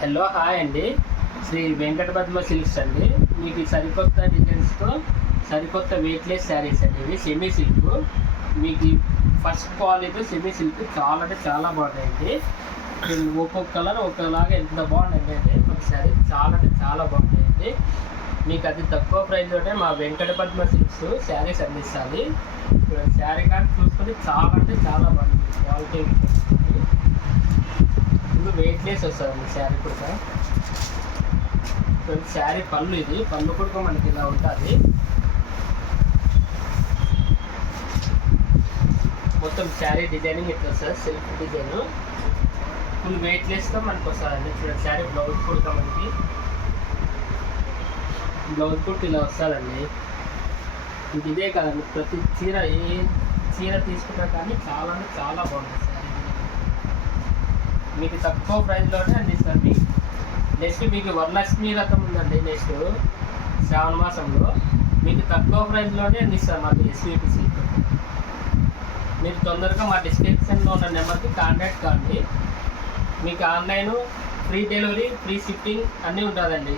Hello hi అండి. Shri Venkatapadma silks అండి. మీకు సరికొత్త డిజైన్స్తో సరికొత్త వెయిట్లెస్ శారీస్ అండి. ఇవి సెమీ సిల్క్ మీకు ఫస్ట్ క్వాలిటీ సెమీ సిల్క్ చాలా అంటే చాలా బాగుంటాయండి. ఒక్కొక్క కలర్ ఒక్కలాగా ఎంత బాగుంటుంది అంటే ఒక శారీ చాలా అంటే చాలా బాగుంటాయండి. మీకు అది తక్కువ ప్రైస్లోనే మా వెంకటపద్మ సిల్క్స్ శారీస్ అందిస్తుంది. శారీ కానీ చూసుకొని చాలా అంటే చాలా బాగుంటుంది క్వాలిటీ ఫుల్ వెయిట్లెస్ వస్తుంది శారీ కూడా చూడండి శారీ పళ్ళు ఇది. పళ్ళు కూడా మనకి ఇలా ఉంటుంది. మొత్తం శారీ డిజైనింగ్ ఇట్లా వస్తుంది. సిల్క్ డిజైన్ ఫుల్ వెయిట్లెస్తో మనకి వస్తుందండి చూడండి శారీ బ్లౌజ్ కూడా మనకి. బ్లౌజ్ కూడా ఇలా వస్తుందండి. ఇంక ఇదే కాదండి ప్రతి చీర ఏ చీర తీసుకున్నా కానీ చాలా అంటే చాలా బాగుంటుంది మీకు తక్కువ ప్రైస్లోనే అందిస్తారు మీకు నెక్స్ట్ మీకు వరలక్ష్మి రకం ఉందండి నెక్స్ట్ శ్రావణ మాసంలో మీకు తక్కువ ప్రైస్లోనే అందిస్తారు మాకు ఎస్వీపీ సీట్ మీరు తొందరగా మా డిస్క్రిప్షన్లో ఉన్న నెంబర్కి కాంటాక్ట్ కాండి. మీకు online free delivery free shipping అన్నీ ఉంటుందండి.